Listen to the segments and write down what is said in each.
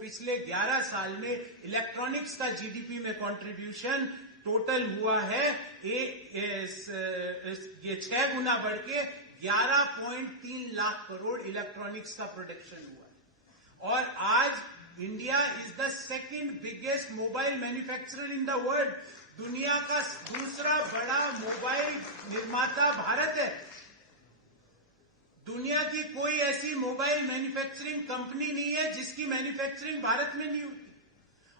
पिछले 11 साल में इलेक्ट्रॉनिक्स का जीडीपी में कंट्रीब्यूशन टोटल हुआ है ये 6 गुना बढ़ के 11.3 लाख करोड़ इलेक्ट्रॉनिक्स का प्रोडक्शन हुआ है। और आज India is the second biggest mobile manufacturer in the world. दुनिया का दूसरा बड़ा मोबाइल निर्माता भारत है। दुनिया की कोई ऐसी मोबाइल मैन्युफैक्चरिंग कंपनी नहीं है जिसकी मैन्युफैक्चरिंग भारत में नहीं होती।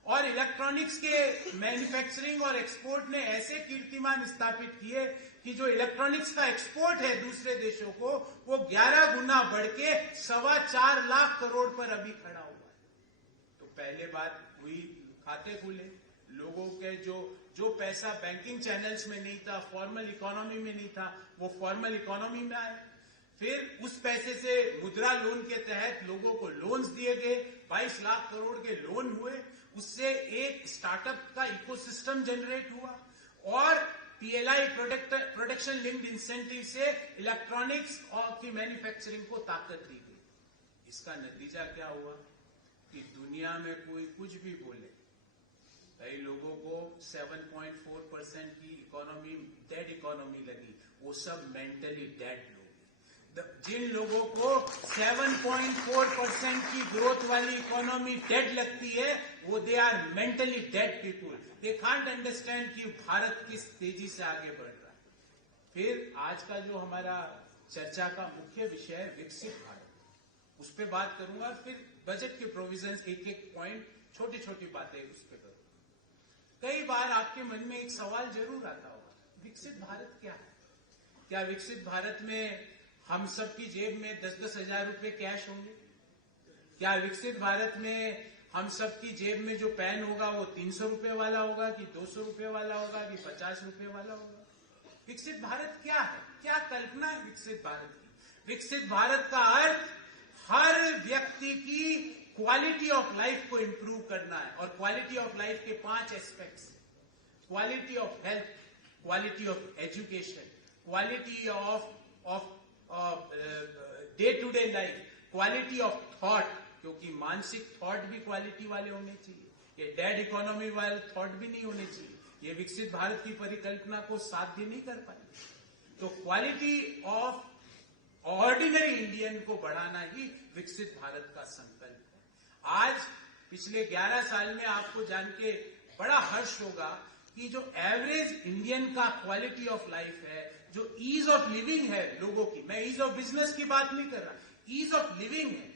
और इलेक्ट्रॉनिक्स के मैन्युफैक्चरिंग और एक्सपोर्ट ने ऐसे कीर्तिमान स्थापित किए कि जो इलेक्ट्रॉनिक्स का एक्सपोर्ट है दूसरे देशों को, वो 11 गुना बढ़ के 4.25 लाख करोड़ पर अभी खड़ा हुआ है। तो पहले बात हुई, खाते खुले, लोगों के जो पैसा बैंकिंग चैनल्स में नहीं था, फॉर्मल इकोनॉमी में नहीं था, वो फॉर्मल इकोनॉमी में आया। फिर उस पैसे से मुद्रा लोन के तहत लोगों को लोन्स दिए गए, 22 लाख करोड़ के लोन हुए। उससे एक स्टार्टअप का इकोसिस्टम जनरेट हुआ और पीएलआई प्रोडक्शन लिंक्ड इंसेंटिव से इलेक्ट्रॉनिक्स और की मैन्युफैक्चरिंग को ताकत दी गई। इसका नतीजा क्या हुआ कि दुनिया में कोई कुछ भी बोले, कई लोगों को 7.4% की इकोनॉमी डेड इकोनॉमी लगी, वो सब मेंटली डेड लोग। जिन लोगों को 7.4% की ग्रोथ वाली इकोनॉमी डेड लगती है, वो they are mentally dead people. They can't understand कि भारत किस तेजी से आगे बढ़ रहा है। फिर आज का जो हमारा चर्चा का मुख्य विषय है विकसित भारत, उस पर बात करूंगा। फिर बजट के प्रोविजंस, एक एक पॉइंट, छोटी छोटी बातें उस पर करूंगा। कई बार आपके मन में एक सवाल जरूर आता होगा, विकसित भारत क्या है? क्या विकसित भारत में हम सबकी जेब में 10-10 हजार रुपए कैश होंगे? क्या विकसित भारत में हम सबकी जेब में जो पेन होगा वो 300 रुपए वाला होगा कि 200 रुपए वाला होगा कि 50 रुपए वाला होगा? विकसित भारत क्या है? क्या कल्पना है विकसित भारत की? विकसित भारत का अर्थ हर व्यक्ति की क्वालिटी ऑफ लाइफ को इंप्रूव करना है। और क्वालिटी ऑफ लाइफ के 5 aspects: quality of health, quality of education, quality of day to day life, quality of thought, क्योंकि मानसिक थॉट भी क्वालिटी वाले होने चाहिए। ये डेड इकोनॉमी वाले थॉट भी नहीं होने चाहिए। ये विकसित भारत की परिकल्पना को साध्य नहीं कर पाएंगे। तो क्वालिटी ऑफ ऑर्डिनरी इंडियन को बढ़ाना ही विकसित भारत का संकल्प है। आज पिछले 11 साल में आपको जान के बड़ा हर्ष होगा कि जो एवरेज इंडियन का क्वालिटी ऑफ लाइफ है, जो ईज ऑफ लिविंग है लोगों की, मैं ईज ऑफ बिजनेस की बात नहीं कर रहा, ईज ऑफ लिविंग है,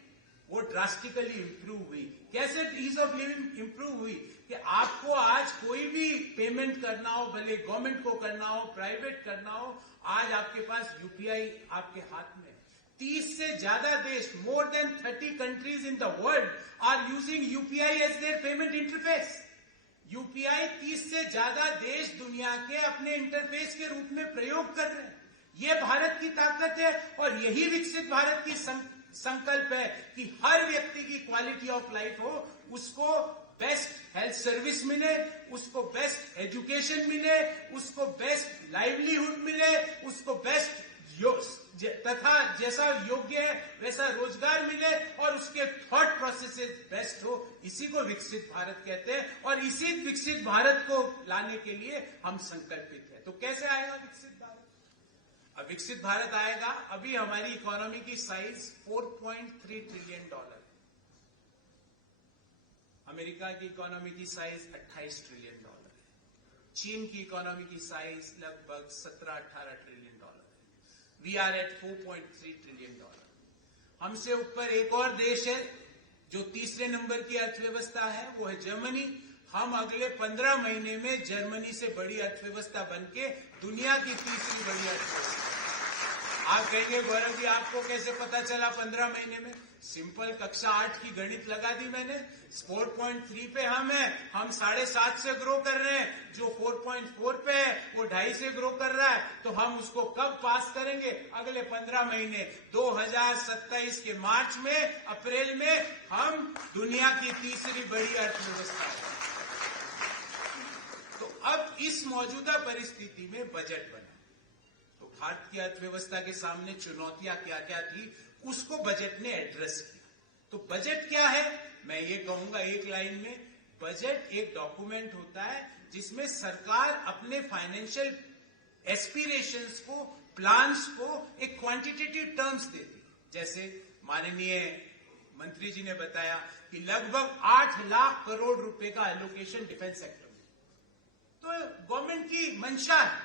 वो ड्रास्टिकली इंप्रूव हुई। कैसे ईज ऑफ लिविंग इंप्रूव हुई? कि आपको आज कोई भी पेमेंट करना हो, भले गवर्नमेंट को करना हो, प्राइवेट करना हो, आज आपके पास यूपीआई आपके हाथ में। 30 से ज्यादा देश, more than 30 countries in the world are using UPI as their payment interface. UPI 30 से ज्यादा देश दुनिया के अपने इंटरफेस के रूप में प्रयोग कर रहे हैं। ये भारत की ताकत है और यही विकसित भारत की संकल्प है कि हर व्यक्ति की क्वालिटी ऑफ लाइफ हो, उसको बेस्ट हेल्थ सर्विस मिले, उसको बेस्ट एजुकेशन मिले, उसको बेस्ट लाइवलीहुड मिले, उसको बेस्ट तथा जैसा योग्य है वैसा रोजगार मिले और उसके थॉट प्रोसेसेस बेस्ट हो। इसी को विकसित भारत कहते हैं और इसी विकसित भारत को लाने के लिए हम संकल्पित हैं। तो कैसे आएगा विकसित भारत? अब विकसित भारत आएगा, अभी हमारी इकोनॉमी की साइज $4.3 ट्रिलियन। अमेरिका की इकोनॉमी की साइज $28 ट्रिलियन है। चीन की इकोनॉमी की साइज लगभग $17-18 trillion. We are at $4.3 trillion. हमसे ऊपर एक और देश है जो तीसरे नंबर की अर्थव्यवस्था है, वो है जर्मनी। हम अगले 15 महीने में जर्मनी से बड़ी अर्थव्यवस्था बनके दुनिया की तीसरी बड़ी अर्थव्यवस्था। आप कहेंगे गौरव जी आपको कैसे पता चला 15 महीने में? सिंपल कक्षा 8 की गणित लगा दी मैंने। 4.3 पे हम हैं, हम 7.5 से ग्रो कर रहे हैं, जो 4.4 पे है वो 2.5 से ग्रो कर रहा है। तो हम उसको कब पास करेंगे? अगले 15 महीने। 2027 के मार्च में, अप्रैल में हम दुनिया की तीसरी बड़ी अर्थव्यवस्था है। तो अब इस मौजूदा परिस्थिति में बजट बना, तो भारत की अर्थव्यवस्था के सामने चुनौतियां क्या क्या थी उसको बजट ने एड्रेस किया। तो बजट क्या है? मैं ये कहूंगा एक लाइन में, बजट एक डॉक्यूमेंट होता है जिसमें सरकार अपने फाइनेंशियल एस्पिरेशंस को, प्लान्स को एक क्वांटिटेटिव टर्म्स देती है। जैसे माननीय मंत्री जी ने बताया कि लगभग 8 लाख करोड़ रुपए का एलोकेशन डिफेंस सेक्टर में। तो गवर्नमेंट की मंशा है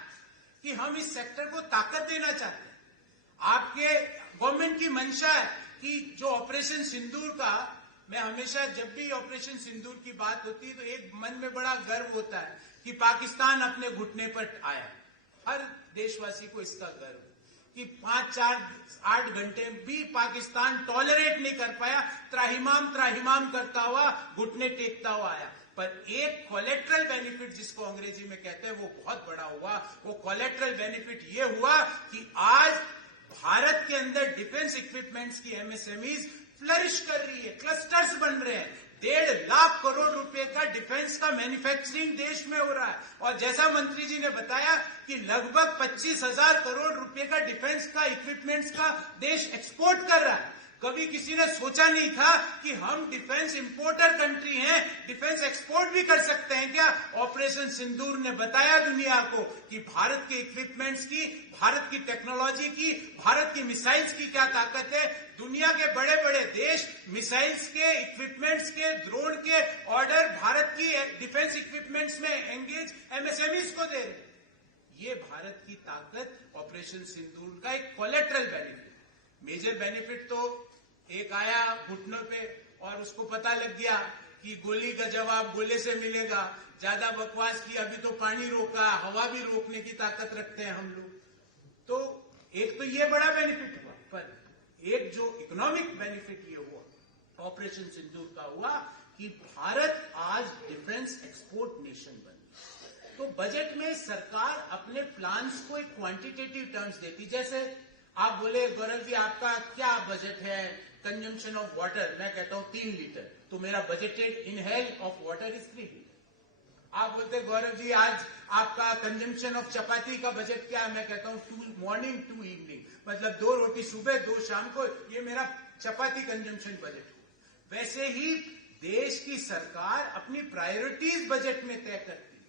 कि हम इस सेक्टर को ताकत देना चाहते हैं। आपके गवर्नमेंट की मंशा है कि जो ऑपरेशन सिंदूर का, मैं हमेशा जब भी ऑपरेशन सिंदूर की बात होती है तो एक मन में बड़ा गर्व होता है कि पाकिस्तान अपने घुटने पर आया। हर देशवासी को इसका गर्व कि 5, 4, 8 घंटे भी पाकिस्तान टॉलरेट नहीं कर पाया, त्राहिमाम करता हुआ, घुटने टेकता हुआ आया। पर एक कोलेट्रल बेनिफिट जिसको अंग्रेजी में कहते हैं वो बहुत बड़ा हुआ। वो कोलेट्रल बेनिफिट ये हुआ कि आज भारत के अंदर डिफेंस इक्विपमेंट्स की एमएसएमईज फ्लरिश कर रही है, क्लस्टर्स बन रहे हैं। 1.5 लाख करोड़ रुपए का डिफेंस का मैन्युफैक्चरिंग देश में हो रहा है। और जैसा मंत्री जी ने बताया कि लगभग 25,000 करोड़ रुपए का डिफेंस का इक्विपमेंट्स का देश एक्सपोर्ट कर रहा है। कभी किसी ने सोचा नहीं था कि हम डिफेंस इंपोर्टर कंट्री हैं, डिफेंस एक्सपोर्ट भी कर सकते हैं क्या? ऑपरेशन सिंदूर ने बताया दुनिया को कि भारत के इक्विपमेंट्स की, भारत की टेक्नोलॉजी की, भारत की मिसाइल्स की क्या ताकत है। दुनिया के बड़े बड़े देश मिसाइल्स के, इक्विपमेंट्स के, ड्रोन के ऑर्डर भारत की डिफेंस इक्विपमेंट्स में एंगेज एमएसएमईज को दे रहे। ये भारत की ताकत ऑपरेशन सिंदूर का एक कोलेट्रल बेनिफिट। मेजर बेनिफिट तो एक आया घुटनों पे और उसको पता लग गया कि गोली का जवाब गोले से मिलेगा। ज्यादा बकवास की, अभी तो पानी रोका, हवा भी रोकने की ताकत रखते हैं हम लोग। तो एक तो ये बड़ा बेनिफिट हुआ, पर एक जो इकोनॉमिक बेनिफिट ये हुआ ऑपरेशन सिंदूर का हुआ कि भारत आज डिफेंस एक्सपोर्ट नेशन बन गया। तो बजट में सरकार अपने प्लान्स को एक क्वांटिटेटिव टर्म्स देती। जैसे आप बोले गौरव जी आपका क्या बजट है कंजम्पशन ऑफ वाटर, मैं कहता हूं 3 लीटर, तो मेरा budgeted inhale of water is 3 litre. आप बोलते गौरव जी आज आपका कंजम्पशन ऑफ चपाती का बजट क्या है, मैं कहता हूं 2 मॉर्निंग 2 इवनिंग, मतलब 2 रोटी सुबह 2 शाम को, ये मेरा चपाती कंजम्पशन बजट। वैसे ही देश की सरकार अपनी प्रायोरिटीज बजट में तय करती है।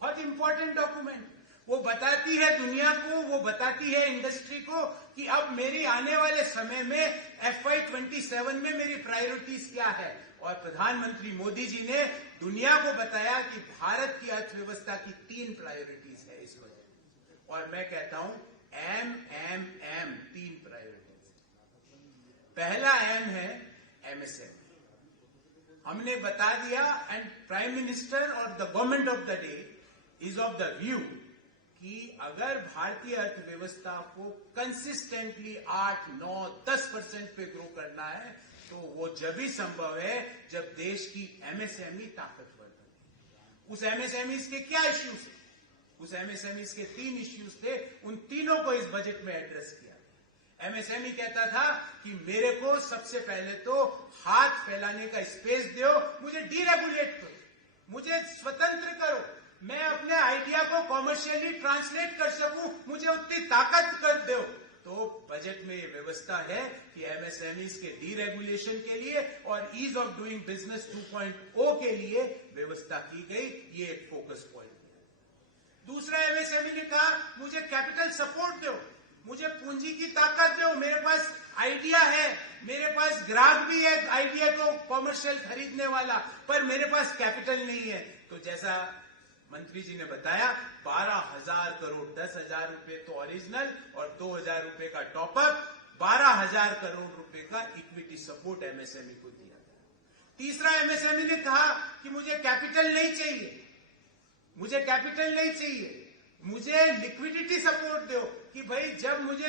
बहुत इंपॉर्टेंट डॉक्यूमेंट। वो बताती है दुनिया को, वो बताती है इंडस्ट्री को कि अब मेरी आने वाले समय में FY27 में मेरी प्रायोरिटीज क्या है। और प्रधानमंत्री मोदी जी ने दुनिया को बताया कि भारत की अर्थव्यवस्था की 3 प्रायोरिटीज है इस बजट। और मैं कहता हूं M 3 प्रायोरिटीज। पहला M है MSME। हमने बता दिया एंड प्राइम मिनिस्टर और the government of the day is of the view कि अगर भारतीय अर्थव्यवस्था को कंसिस्टेंटली 8, 9, 10% पे ग्रो करना है तो वो जब ही संभव है जब देश की एमएसएमई ताकतवर बने। उस एमएसएमई के क्या इश्यूज थे? उस एमएसएमई के 3 इश्यूज थे, उन तीनों को इस बजट में एड्रेस किया। एमएसएमई कहता था कि मेरे को सबसे पहले तो हाथ फैलाने का स्पेस दो, मुझे डीरेगुलेट करो, मुझे स्वतंत्र करो, मैं अपने आइडिया को कॉमर्शियली ट्रांसलेट कर सकूं, मुझे उतनी ताकत कर दो। तो बजट में ये व्यवस्था है कि एमएसएमईज के डीरेगुलेशन के लिए और ईज ऑफ डूइंग बिजनेस 2.0 के लिए व्यवस्था की गई। ये एक फोकस पॉइंट है। दूसरा, एमएसएमई ने कहा मुझे कैपिटल सपोर्ट दो, मुझे पूंजी की ताकत दो, मेरे पास आइडिया है, मेरे पास ग्राहक भी है आइडिया को कॉमर्शियल खरीदने वाला, पर मेरे पास कैपिटल नहीं है। तो जैसा मंत्री जी ने बताया 12,000 करोड़, 10,000 रुपए तो ओरिजिनल और 2,000 रुपए का टॉपअप, 12,000 करोड़ रुपए का इक्विटी सपोर्ट एमएसएमई को दिया गया। तीसरा, एमएसएमई ने कहा कि मुझे कैपिटल नहीं चाहिए, मुझे कैपिटल नहीं चाहिए, मुझे लिक्विडिटी सपोर्ट दो कि भाई जब मुझे